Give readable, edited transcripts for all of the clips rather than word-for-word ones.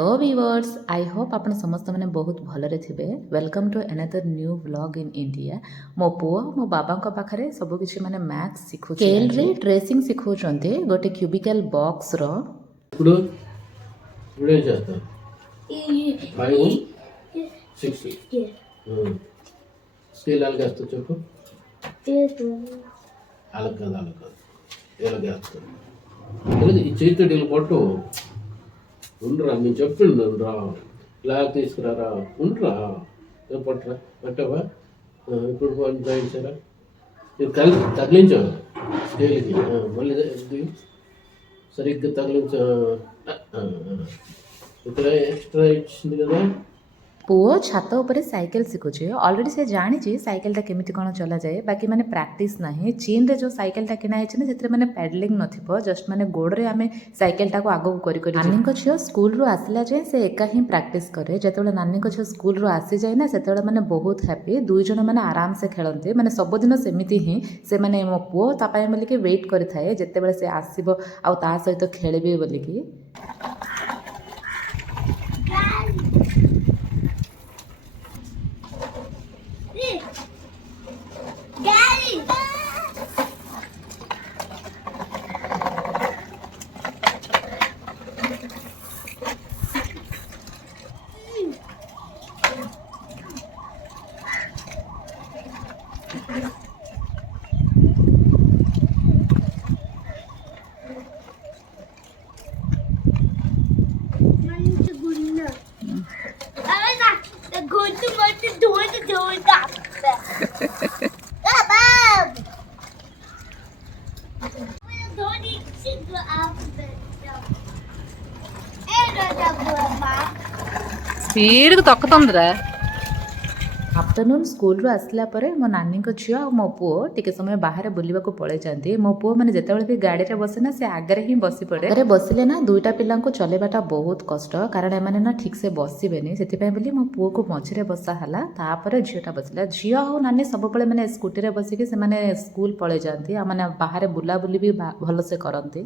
Hello viewers I hope आपण समस्त मैंने बहुत भलरे थे welcome to another new vlog in India मो पुओ मो बाबा पाखे सब किसी माने मैथ्स शिखु स्केल रे ट्रेसिंग शिखौचंते गोटे क्यूबिकल बॉक्स रो ఇప్పుడు ఇప్పుడు ఏం చేస్తావు 5 6 స్కేల్ అలాగేస్తావు చెప్పు అలాగ ఎలాగేస్తావు ఈ చేతితో ఇలా పట్టు ఉండరా నేను చెప్తుండరా ఇలా తీసుకురారా ఉండరా పట్టరా పట్టావా ఇప్పుడు రాయించారా నేను తగిలించావు స్కేల్కి మళ్ళీ సరిగ్గా తగిలించా ఇక్కడ ఎక్స్ట్రా ఇచ్చింది కదా पुओ छात उपरे साइकिल शिखुचे ऑलरेडी से जानी साइकिलटा केमिति कौन चला जाए बाकी माने प्रैक्टिस नहीं चीन रे जो साइकिलटा किना है से माने पेडलिंग नथिबो जस्ट माने गोड़े आमे साइकिलटा को आगो करी करी नानी को छियो स्कूल रू आसला जाए से एका ही प्रैक्टिस करे जेतेबेले नानी को छियो स्कूल रू आसी जाए ना सेतेबेले माने बहुत हैप्पी दुई जण माने आराम से खेलते माने सब दिन सेमिति ही से माने मो पुओ ता पय बोली के वेट करि थाए जेतेबेले से आसीबो आ ता सहित खेलबे बोली की स्पीड को तकतंद्रा आफ्टरनून स्कूल रू आसला परे मो नानी को झियो आ मो पुओ टिके समय बाहर बुलिबा को पळे जांती मो पुओ माने जेतेबेले भी गाड़ी रे बसे ना से आगरे ही बसी पड़े अरे बसिले ना दुईटा पिला को चलेबाटा बहुत कष्ट कारण एमाने ना ठीक से बसिबेनी सेति पय बोली मो पुओ को मझिरे बसा हला तापर झियोटा बसला झियो आ नानी सब पळे माने स्कूटी रे बसी के से माने स्कूल पळे जांती आ माने बाहर बुला बुली भी भलो से करंती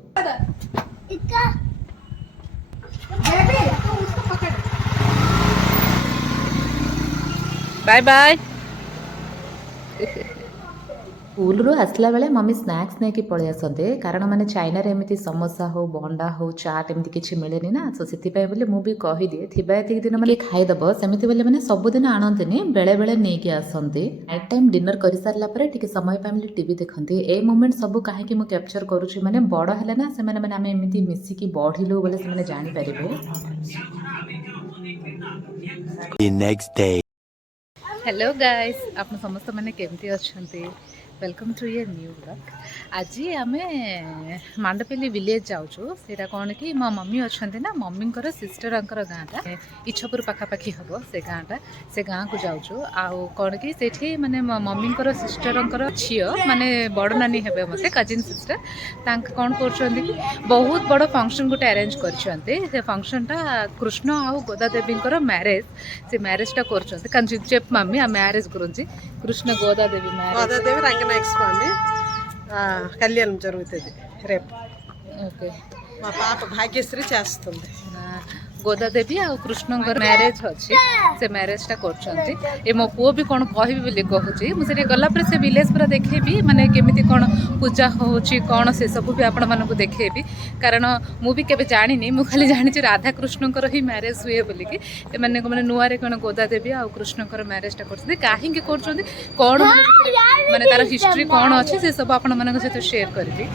बाय बाय स्कूल रू आसला बेले मम्मी स्नैक्स नहीं कि पड़े आसते कारण माने चाइना रे एमती समोसा हो बंडा हो चाट एमती किछि मिलेनी ना तो सेति पय बोले मु भी कहि दिए थिबा एति दिन माने खाई दबो सेमिति बोले माने सब दिन आनंतनी बेले बेले नै कि आसंती नाइट टाइम डिनर करि सारला परे टिके समय पय मिले टीवी देखंती ए मोमेंट सब काहे कि मु कैप्चर करूची माने बड़ हैले ना से माने आमे एमती मिसी कि बढ़िलो बोले से माने जानि परिबे The next day. Hello guys आप समस्त मैंने केमती अच्छे वेलकम टू ये न्यू ब्लॉग आज आम मांडपल्ली विलेज जाऊँ सेटा कौन कि मो मम्मी अच्छा ना मम्मी सिस्टर गाँटा इच्छापुर पखापाखि हम से गाँ को जाऊँ आउ कौन कि से माने मम्मी सिस्टर झील माने बड़ नानी हे मत कजिन सिस्टर कौन कर बहुत बड़ फंक्शन गोटे अरेंज कर फंक्शनटा कृष्ण आउ गोदा देवी मैरेज से मैरेजटा कर मम्मी आ मैरेज गुరించి कृष्ण गोदा देवी मैरेज రంగనాయక స్వామి కళ్యాణం జరుగుతుంది రేపు ఓకే మా పాప భాగ్యశ్రీ చేస్తుంది गोदादेवी आ कृष्ण मैरेज अच्छी से मैरेजटा कर मो पुओ भी कौन कह कहूँ मुझे गलापर से विलेज पूरा देखेबी माने केमिति कौन पूजा होची कौन से सब भी आपण मानक देखेबी कारण मुझे केबे जानी मु खाली जानी राधा कृष्ण ही मैरेज हुए बोलिकी मैंने मैंने नुआ कौन गोदादेवी आ कृष्ण मैरेजटा कर कहीं कौन माने तार हिस्ट्री कौन अच्छी से सब आपण मानक सहित शेयर करी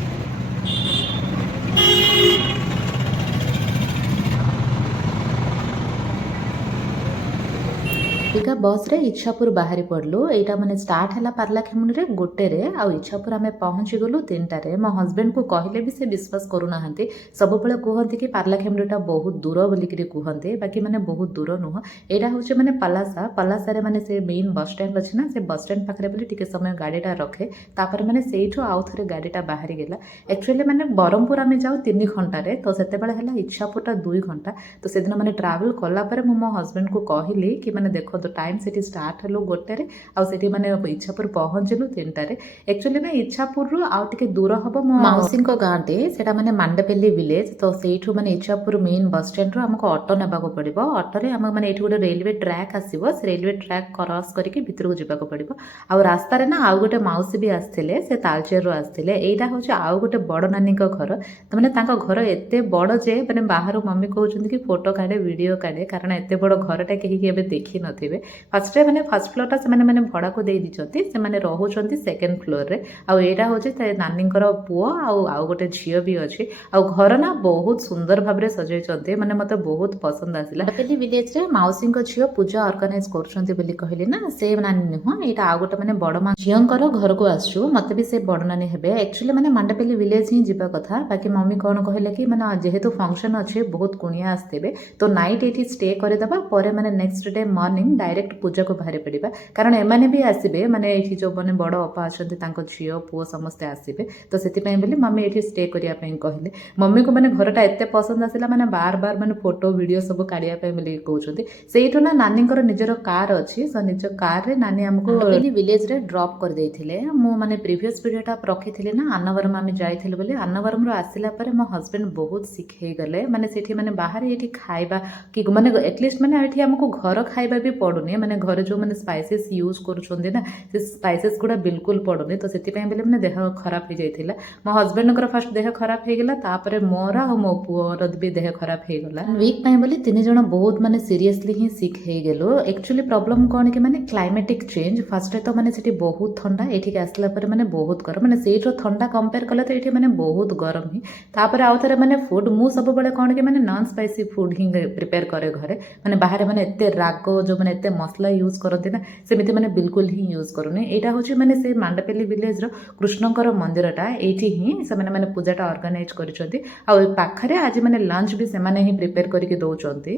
टीका बस रे इच्छापुर बाहरी पड़लु एटा माने स्टार्ट हैला पारलाखेमुनी रे गोटे रे आ इच्छापुर आमे पहुंची गलु 3टा रे मो हस्बैंड को कहले भी से विश्वास करू नाहंती सब बेले कहंती कि पारलाखेमुनीटा बहुत दूर बोली कि कहंती बाकी माने बहुत दूर नुह एटा होचे माने पलासा रे माने से मेन बस स्टैंड अछि ना से बस स्टैंड पाखरे बोली टिके समय गाड़ीटा रखे तापर माने सेइठो आउ थरे गाड़ीटा बाहरी गेला एक्चुअली माने बरमपुर आमे जाऊ 3 घंटा रे तो सेते बेले हैला इच्छापुरटा 2 घंटा तो सेदिन माने ट्रैवल कला परे मो हस्बैंड को कहली कि माने देखो ଦେଖନ୍ତୁ ଟାଇମ୍ ସେଠି ଷ୍ଟାର୍ଟ ହେଲୁ 1ଟାରେ ଆଉ ସେଠି ମାନେ ଇଚ୍ଛାପୁର ପହଞ୍ଚିଲୁ 3ଟାରେ। ଆକ୍ଚୁଆଲି ନା ଇଚ୍ଛାପୁରରୁ ଆଉ ଟିକେ ଦୂର ହେବ ମୋ ମାଉସୀଙ୍କ ଗାଁଟେ, ସେଇଟା ମାନେ ମାଣ୍ଡପଲ୍ଲୀ ଭିଲେଜ୍। ତ ସେଇଠୁ ମାନେ ଇଚ୍ଛାପୁର ମେନ୍ ବସ୍ ଷ୍ଟାଣ୍ଡରୁ ଆମକୁ ଅଟୋ ନେବାକୁ ପଡ଼ିବ। ଅଟୋରେ ଆମେ ମାନେ ଏଇଠି ଗୋଟେ ରେଲୱେ ଟ୍ରାକ୍ ଆସିବ, ସେ ରେଲୱେ ଟ୍ରାକ୍ କ୍ରସ୍ କରିକି ଭିତରକୁ ଯିବାକୁ ପଡ଼ିବ। ଆଉ ରାସ୍ତାରେ ନା ଆଉ ଗୋଟେ ମାଉସୀ ବି ଆସିଥିଲେ, ସେ ତାଳଚେରରୁ ଆସିଥିଲେ। ଏଇଟା ହେଉଛି ଆଉ ଗୋଟେ ବଡ଼ ନାନୀଙ୍କ ଘର। ତ ମାନେ ତାଙ୍କ ଘର ଏତେ ବଡ଼ ଯେ ମାନେ ବାହାରୁ ମମି କହୁଛନ୍ତି କି ଫଟୋ କାଢ଼େ ଭିଡ଼ିଓ କାଢ଼େ, କାରଣ ଏତେ ବଡ଼ ଘରଟା କେହି କେବେ ଦେଖିନଥିବେ। ଫାର୍ଷ୍ଟ ଫ୍ଲୋର୍ଟା ସେମାନେ ମାନେ ଭଡ଼ାକୁ ଦେଇ ଦେଇଛନ୍ତି, ସେମାନେ ରହୁଛନ୍ତି 2nd ଫ୍ଲୋର୍ରେ। ଆଉ ଏଇଟା ହେଉଛି ତା ନାନୀଙ୍କର ପୁଅ ଆଉ ଗୋଟେ ଝିଅ ବି ଅଛି। ଆଉ ଘର ନା ବହୁତ ସୁନ୍ଦର ଭାବରେ ସଜେଇଛନ୍ତି, ମାନେ ମୋତେ ବହୁତ ପସନ୍ଦ ଆସିଲା। ମାଣ୍ଡପଲ୍ଲୀ ଭିଲେଜରେ ମାଉସୀଙ୍କ ଝିଅ ପୂଜା ଅର୍ଗାନାଇଜ କରୁଛନ୍ତି ବୋଲି କହିଲି ନା, ସେ ନାନୀ ନୁହଁ, ଏଇଟା ଆଉ ଗୋଟେ ମାନେ ବଡ଼ ମା ଝିଅଙ୍କର ଘରକୁ ଆସିଛୁ। ମୋତେ ବି ସେ ବଡ଼ ନାନୀ ହେବେ। ଆକ୍ଚୁଆଲି ମାନେ ମାଣ୍ଡପଲ୍ଲୀ ଭିଲେଜ ହିଁ ଯିବା କଥା, ବାକି ମମି କ'ଣ କହିଲେ କି ମାନେ ଯେହେତୁ ଫଙ୍କସନ୍ ଅଛି ବହୁତ କୁଣିଆ ଆସିଥିବେ, ତ ନାଇଟ୍ ଏଇଠି ଷ୍ଟେ କରିଦେବା, ପରେ ମାନେ ନେକ୍ସଟ ଡେ ମର୍ଣ୍ଣିଂ ଡାଇରେକ୍ଟ ପୂଜାକୁ ବାହାରି ପଡ଼ିବା। କାରଣ ଏମାନେ ବି ଆସିବେ, ମାନେ ଏଇଠି ଯେଉଁମାନେ ବଡ଼ ଅପା ଅଛନ୍ତି ତାଙ୍କ ଝିଅ ପୁଅ ସମସ୍ତେ ଆସିବେ। ତ ସେଥିପାଇଁ ବୋଲି ମମି ଏଇଠି ଷ୍ଟେ କରିବା ପାଇଁ କହିଲେ। ମମିକୁ ମାନେ ଘରଟା ଏତେ ପସନ୍ଦ ଆସିଲା, ମାନେ ବାର ମାନେ ଫଟୋ ଭିଡ଼ିଓ ସବୁ କାଢ଼ିବା ପାଇଁ ବୋଲି କହୁଛନ୍ତି। ସେଇଠୁ ନା ନାନୀଙ୍କର ନିଜର କାର୍ ଅଛି, ତ ନିଜ କାର୍ରେ ନାନୀ ଆମକୁ ଭିଲେଜରେ ଡ୍ରପ୍ କରିଦେଇଥିଲେ। ମୁଁ ମାନେ ପ୍ରିଭିୟସ୍ ଭିଡ଼ିଓଟା ରଖିଥିଲି ନା ଆନବରମ ଆମେ ଯାଇଥିଲୁ ବୋଲି। ଆନବରମରୁ ଆସିଲା ପରେ ମୋ ହଜବେଣ୍ଡ ବହୁତ ଶିଖ ହେଇଗଲେ, ମାନେ ସେଠି ମାନେ ବାହାରେ ଏଇଠି ଖାଇବା କି ମାନେ ଆଟଲିଷ୍ଟ ମାନେ ଏଠି ଆମକୁ ଘର ଖାଇବା ବି ପଡ଼ୁନି, ମାନେ ଘରେ ଯେଉଁ ମାନେ ସ୍ପାଇସେସ୍ ୟୁଜ୍ କରୁଛନ୍ତି ନା, ସେ ସ୍ପାଇସେସ୍ ଗୁଡ଼ା ବିଲକୁଲ ପଡ଼ୁନି। ତ ସେଥିପାଇଁ ବୋଲି ମାନେ ଦେହ ଖରାପ ହେଇଯାଇଥିଲା। ମୋ ହଜବେଣ୍ଡଙ୍କର ଫାଷ୍ଟ ଦେହ ଖରାପ ହେଇଗଲା, ତାପରେ ମୋର ଆଉ ମୋ ପୁଅର ବି ଦେହ ଖରାପ ହେଇଗଲା। ୱିକ୍ ପାଇଁ ବୋଲି 3 ଜଣ ବହୁତ ମାନେ ସିରିୟସଲି ହିଁ ସିକ୍ ହେଇଗଲୁ। ଆକ୍ଚୁଆଲି ପ୍ରୋବ୍ଲେମ୍ କ'ଣ କି ମାନେ କ୍ଲାଇମେଟିକ୍ ଚେଞ୍ଜ। ଫାର୍ଷ୍ଟରେ ତ ମାନେ ସେଠି ବହୁତ ଥଣ୍ଡା, ଏଠିକି ଆସିଲା ପରେ ମାନେ ବହୁତ ଗରମ, ମାନେ ସେଇଠୁ ଥଣ୍ଡା କମ୍ପେୟାର କଲେ ତ ଏଠି ମାନେ ବହୁତ ଗରମ ହିଁ। ତାପରେ ଆଉ ଥରେ ମାନେ ଫୁଡ୍, ମୁଁ ସବୁବେଳେ କ'ଣ କି ମାନେ ନନ୍ ସ୍ପାଇସି ଫୁଡ୍ ହିଁ ପ୍ରିପେୟାର କରେ ଘରେ। ମାନେ ବାହାରେ ମାନେ ଏତେ ରାଗ ଯେଉଁମାନେ ଏତେ ମସଲା ୟୁଜ୍ କରନ୍ତି ନା, ସେମିତି ମାନେ ବିଲକୁଲ ହିଁ ୟୁଜ୍ କରୁନି। ଏଇଟା ହେଉଛି ମାନେ ସେ ମାଣ୍ଡପଲ୍ଲୀ ଭିଲେଜର କୃଷ୍ଣଙ୍କର ମନ୍ଦିରଟା, ଏଇଠି ହିଁ ସେମାନେ ମାନେ ପୂଜାଟା ଅର୍ଗାନାଇଜ କରିଛନ୍ତି। ଆଉ ଏ ପାଖରେ ଆଜି ମାନେ ଲଞ୍ଚ ବି ସେମାନେ ହିଁ ପ୍ରିପେୟାର କରିକି ଦେଉଛନ୍ତି।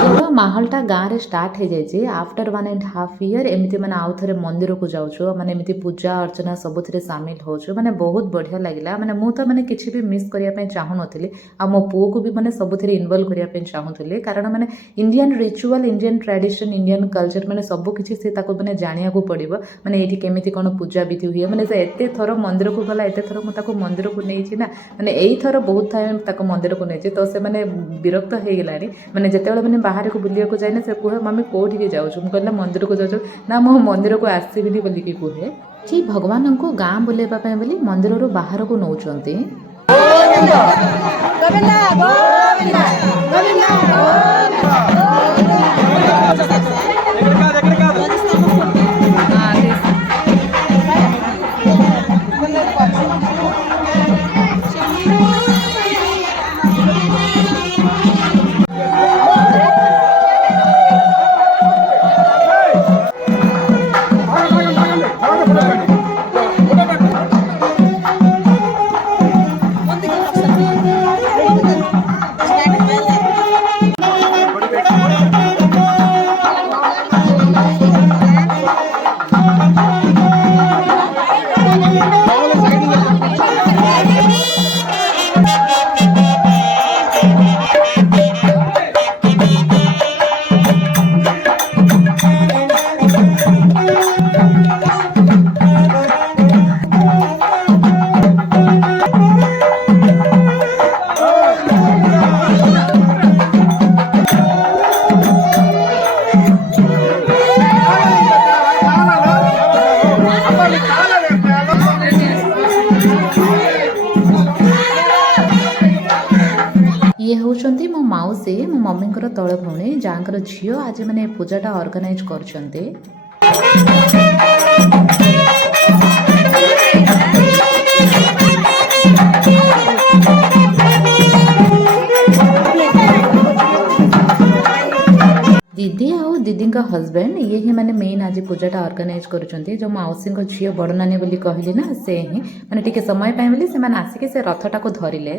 ପୂଜାର ମାହୋଲଟା ଗାଁରେ ଷ୍ଟାର୍ଟ ହେଇଯାଇଛି। ଆଫ୍ଟର 1.5 ଇୟର୍ ଏମିତି ମାନେ ଆଉ ଥରେ ମନ୍ଦିରକୁ ଯାଉଛୁ, ମାନେ ଏମିତି ପୂଜା ଅର୍ଚ୍ଚନା ସବୁଥିରେ ସାମିଲ ହେଉଛୁ, ମାନେ ବହୁତ ବଢ଼ିଆ ଲାଗିଲା। ମାନେ ମୁଁ ତ ମାନେ କିଛି ବି ମିସ୍ କରିବା ପାଇଁ ଚାହୁଁନଥିଲି, ଆଉ ମୋ ପୁଅକୁ ବି ମାନେ ସବୁଥିରେ ଇନଭଲ୍ଭ କରିବା ପାଇଁ ଚାହୁଁଥିଲି। କାରଣ ମାନେ Indian ritual, Indian tradition, Indian culture, ମାନେ ସବୁ କିଛି ସେ ତାକୁ ମାନେ ଜାଣିବାକୁ ପଡ଼ିବ। ମାନେ ଏଇଠି କେମିତି କ'ଣ ପୂଜା ବିଧି ହୁଏ, ମାନେ ସେ ଏତେ ଥର ମନ୍ଦିରକୁ ଗଲା, ଏତେ ଥର ମୁଁ ତାକୁ ମନ୍ଦିରକୁ ନେଇଛି ନା, ମାନେ ଏଇଥର ବହୁତ ଟାଇମ୍ ତାକୁ ମନ୍ଦିରକୁ ନେଇଛି। ତ ସେ ମାନେ ବିରକ୍ତ ହେଇଗଲାଣି, ମାନେ ଯେତେବେଳେ ମାନେ ବାହାରକୁ ବୁଲିବାକୁ ଯାଇନା ସେ କୁହେ ମମି କୋଉଠିକି ଯାଉଛୁ, ମୁଁ କହିଲା ମନ୍ଦିରକୁ ଯାଉଛୁ ନା, ମୁଁ ମନ୍ଦିରକୁ ଆସିବିନି ବୋଲିକି କୁହେ। କି ଭଗବାନଙ୍କୁ ଗାଁ ବୁଲେଇବା ପାଇଁ ବୋଲି ମନ୍ଦିରରୁ ବାହାରକୁ ନେଉଛନ୍ତି। ଇଏ ହେଉଛନ୍ତି ମୋ ମାଉସୀ, ମୋ ମମିଙ୍କର ତଳ ଭଉଣୀ, ଯାହାଙ୍କର ଝିଅ ଆଜି ମାନେ ପୂଜାଟା ଅର୍ଗାନାଇଜ କରୁଛନ୍ତି। ଦିଦି ଆଉ ଦିଦିଙ୍କ ହଜବେଣ୍ଡ, ଇଏ ହିଁ ମାନେ ମେନ୍ ଆଜି ପୂଜାଟା ଅର୍ଗାନାଇଜ କରୁଛନ୍ତି। ଯେଉଁ ମାଉସୀଙ୍କ ଝିଅ ବଡ଼ ନାନୀ ବୋଲି କହିଲି ନା, ସେ ହିଁ ମାନେ ଟିକେ ସମୟ ପାଇଁ ବୋଲି ସେମାନେ ଆସିକି ସେ ରଥଟାକୁ ଧରିଲେ।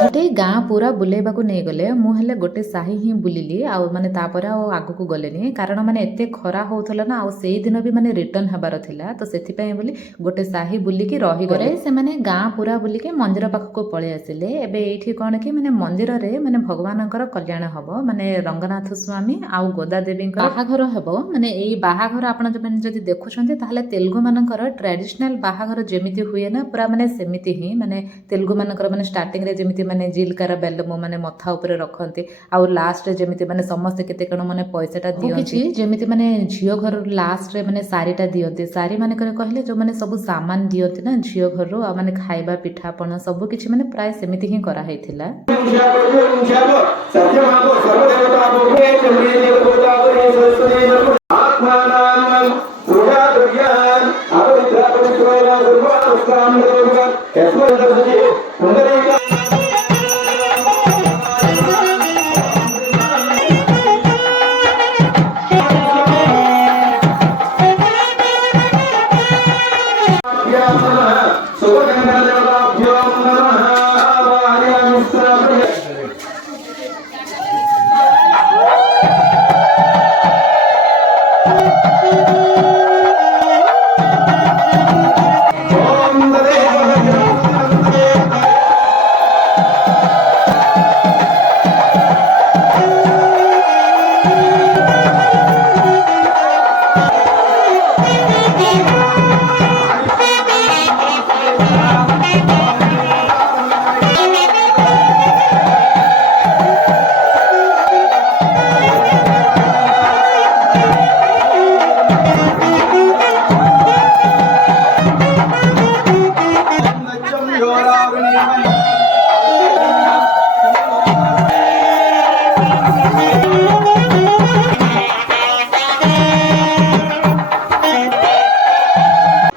ରଥଟେ ଗାଁ ପୁରା ବୁଲେଇବାକୁ ନେଇଗଲେ ମୁଁ ହେଲେ ଗୋଟେ ସାହି ହିଁ ବୁଲିଲି ଆଉ ମାନେ ତାପରେ ଆଉ ଆଗକୁ ଗଲେନି କାରଣ ମାନେ ଏତେ ଖରା ହଉଥିଲା ନା ଆଉ ସେଇଦିନ ବି ମାନେ ରିଟର୍ନ ହେବାର ଥିଲା ତ ସେଥିପାଇଁ ବୋଲି ଗୋଟେ ସାହି ବୁଲିକି ରହିଗଲେ ସେମାନେ ଗାଁ ପୁରା ବୁଲିକି ମନ୍ଦିର ପାଖକୁ ପଳେଇ ଆସିଲେ। ଏବେ ଏଇଠି କଣ କି ମାନେ ମନ୍ଦିରରେ ମାନେ ଭଗବାନଙ୍କର କଲ୍ୟାଣ ହବ ମାନେ ରଙ୍ଗନାଥ ସ୍ୱାମୀ ଆଉ ଗୋଦା ଦେବୀଙ୍କର ବାହାଘର ହେବ। ମାନେ ଏଇ ବାହାଘର ଆପଣ ଯଦି ଦେଖୁଛନ୍ତି ତାହେଲେ ତେଲୁଗୁ ମାନଙ୍କର ଟ୍ରାଡିସନାଲ ବାହାଘର ଯେମିତି ହୁଏ ନା ପୁରା ମାନେ ସେମିତି ହିଁ ମାନେ ତେଲୁଗୁ ମାନଙ୍କର ମାନେ ଷ୍ଟାର୍ଟିଂରେ ଯେମିତି ମାନେ ଜିଲକାର ବେଲମ ମାନେ ମଥା ଉପରେ ରଖନ୍ତି ଆଉ ଲାଷ୍ଟରେ ଯେମିତି ମାନେ ସମସ୍ତେ କେତେ କଣ ମାନେ ପଇସାଟା ଦିଅନ୍ତି ଯେମିତି ମାନେ ଝିଅ ଘରରୁ ଲାଷ୍ଟରେ ମାନେ ଶାଢୀଟା ଦିଅନ୍ତି। ଶାଢୀ ମାନଙ୍କରେ କହିଲେ ଯୋଉମାନେ ସବୁ ସାମାନ ଦିଅନ୍ତି ନା ଝିଅ ଘରରୁ ଆଉ ମାନେ ଖାଇବା ପିଠାପଣା ସବୁ କିଛି ମାନେ ପ୍ରାୟ ସେମିତି ହିଁ କରାହେଇଥିଲା।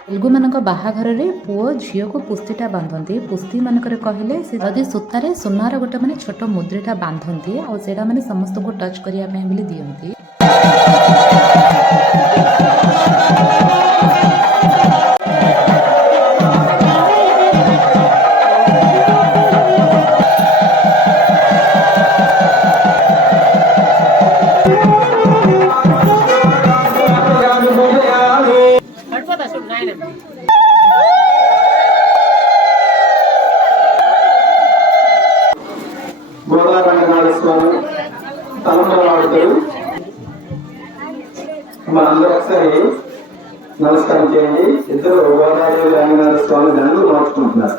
ତେଲୁଗୁମାନଙ୍କ ବାହାଘରରେ ପୁଅ ଝିଅକୁ ପୁସ୍ତିଟା ବାନ୍ଧନ୍ତି। ପୁସ୍ତି ମାନଙ୍କରେ କହିଲେ ସେ ଯଦି ସୂତାରେ ସୁନାର ଗୋଟେ ମାନେ ଛୋଟ ମୁଦ୍ରିଟା ବାନ୍ଧନ୍ତି ଆଉ ସେଇଟା ମାନେ ସମସ୍ତଙ୍କୁ ଟଚ୍ କରିବା ପାଇଁ ବୋଲି ଦିଅନ୍ତି। అందరూ ఒకసారి నమస్కారం చేయండి. ఇద్దరు గోదావరి రంగనాథ స్వామి దండలు మార్చుకుంటున్నారు.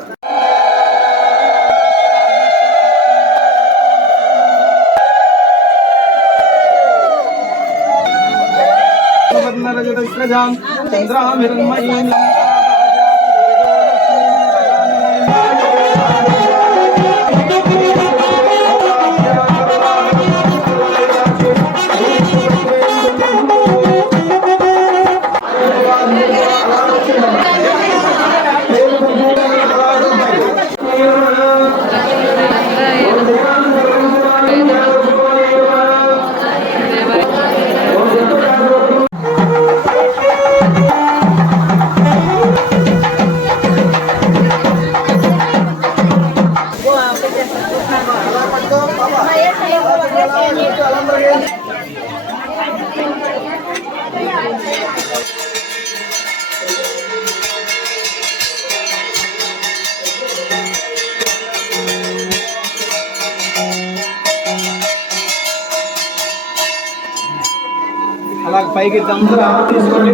అలా పైకి అందరూ తీసుకోండి.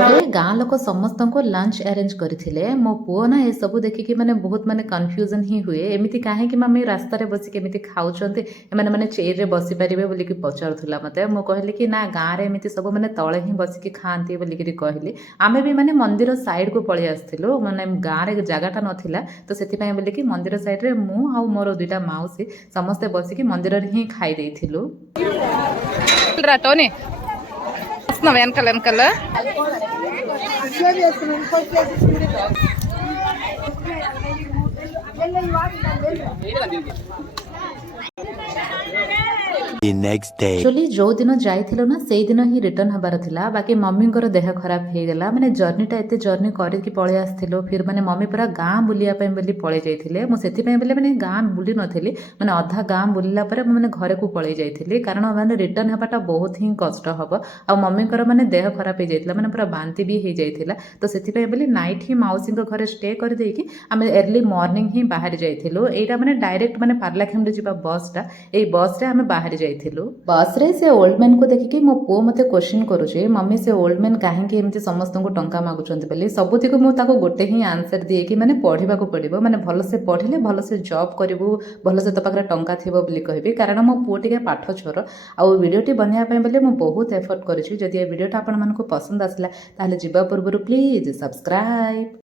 ପରେ ଗାଁ ଲୋକ ସମସ୍ତଙ୍କୁ ଲଞ୍ଚ ଆରେଞ୍ଜ କରିଥିଲେ। ମୋ ପୁଅ ନା ଏସବୁ ଦେଖିକି ମାନେ ବହୁତ ମାନେ କନଫ୍ୟୁଜନ୍ ହିଁ ହୁଏ, ଏମିତି କାହିଁକି ମାମି ରାସ୍ତାରେ ବସିକି ଏମିତି ଖାଉଛନ୍ତି, ଏମାନେ ମାନେ ଚେୟାରରେ ବସିପାରିବେ ବୋଲିକି ପଚାରୁଥିଲା ମୋତେ। ମୁଁ କହିଲି କି ନା ଗାଁରେ ଏମିତି ସବୁ ମାନେ ତଳେ ହିଁ ବସିକି ଖାଆନ୍ତି ବୋଲିକିରି କହିଲି। ଆମେ ବି ମାନେ ମନ୍ଦିର ସାଇଡ଼କୁ ପଳେଇ ଆସିଥିଲୁ, ମାନେ ଗାଁରେ ଜାଗାଟା ନଥିଲା ତ ସେଥିପାଇଁ ବୋଲିକି ମନ୍ଦିର ସାଇଡ଼ରେ ମୁଁ ଆଉ ମୋର ଦୁଇଟା ମାଉସୀ ସମସ୍ତେ ବସିକି ମନ୍ଦିରରେ ହିଁ ଖାଇ ଦେଇଥିଲୁ। టోనీ వస్తున్నావు వెనకాల వెనకాల The next day. ଆକ୍ଚୁଆଲି ଯେଉଁ ଦିନ ଯାଇଥିଲୁ ନା ସେଇଦିନ ହିଁ ରିଟର୍ନ ହେବାର ଥିଲା, ବାକି ମମିଙ୍କର ଦେହ ଖରାପ ହେଇଗଲା। ମାନେ ଜର୍ଣ୍ଣିଟା ଏତେ ଜର୍ଣ୍ଣି କରିକି ପଳେଇ ଆସିଥିଲୁ, ଫିର୍ ମାନେ ମମି ପୁରା ଗାଁ ବୁଲିବା ପାଇଁ ବୋଲି ପଳେଇ ଯାଇଥିଲେ। ମୁଁ ସେଥିପାଇଁ ବୋଲି ମାନେ ଗାଁ ବୁଲି ନଥିଲି, ମାନେ ଅଧା ଗାଁ ବୁଲିଲା ପରେ ମୁଁ ମାନେ ଘରକୁ ପଳେଇ ଯାଇଥିଲି, କାରଣ ମାନେ ରିଟର୍ନ ହେବାଟା ବହୁତ ହିଁ କଷ୍ଟ ହେବ। ଆଉ ମମିଙ୍କର ମାନେ ଦେହ ଖରାପ ହେଇଯାଇଥିଲା, ମାନେ ପୁରା ବାନ୍ତି ବି ହେଇଯାଇଥିଲା। ତ ସେଥିପାଇଁ ବୋଲି ନାଇଟ୍ ହିଁ ମାଉସୀଙ୍କ ଘରେ ଷ୍ଟେ କରିଦେଇକି ଆମେ ଏର୍ଲି ମର୍ଣ୍ଣିଂ ହିଁ ବାହାରି ଯାଇଥିଲୁ। ଏଇଟା ମାନେ ଡାଇରେକ୍ଟ ମାନେ ପାରଲାଖେମୁଣ୍ଡି ଯିବା ବସ୍ଟା, ଏଇ ବସ୍ରେ ଆମେ ବାହାରି ଯାଇଥିଲୁ। ବସ୍ରେ ସେ ଓଲ୍ଡ ମ୍ୟାନ୍କୁ ଦେଖିକି ମୋ ପୁଅ ମୋତେ କ୍ୱେଶ୍ଚିନ୍ କରୁଛି, ମମି ସେ ଓଲ୍ଡ ମ୍ୟାନ୍ କାହିଁକି ଏମିତି ସମସ୍ତଙ୍କୁ ଟଙ୍କା ମାଗୁଛନ୍ତି ବୋଲି। ସବୁଥିକୁ ମୁଁ ତାକୁ ଗୋଟେ ହିଁ ଆନ୍ସର ଦିଏ କି ମାନେ ପଢ଼ିବାକୁ ପଡ଼ିବ, ମାନେ ଭଲସେ ପଢ଼ିଲେ ଭଲସେ ଜବ୍ କରିବୁ, ଭଲସେ ତୋ ପାଖରେ ଟଙ୍କା ଥିବ ବୋଲି କହିବି, କାରଣ ମୋ ପୁଅ ଟିକେ ପାଠ ଛୋର। ଆଉ ଭିଡ଼ିଓଟି ବନେଇବା ପାଇଁ ବୋଲି ମୁଁ ବହୁତ ଏଫର୍ଟ କରିଛି। ଯଦି ଏ ଭିଡ଼ିଓଟା ଆପଣମାନଙ୍କୁ ପସନ୍ଦ ଆସିଲା ତାହେଲେ ଯିବା ପୂର୍ବରୁ ପ୍ଲିଜ୍ ସବସ୍କ୍ରାଇବ୍।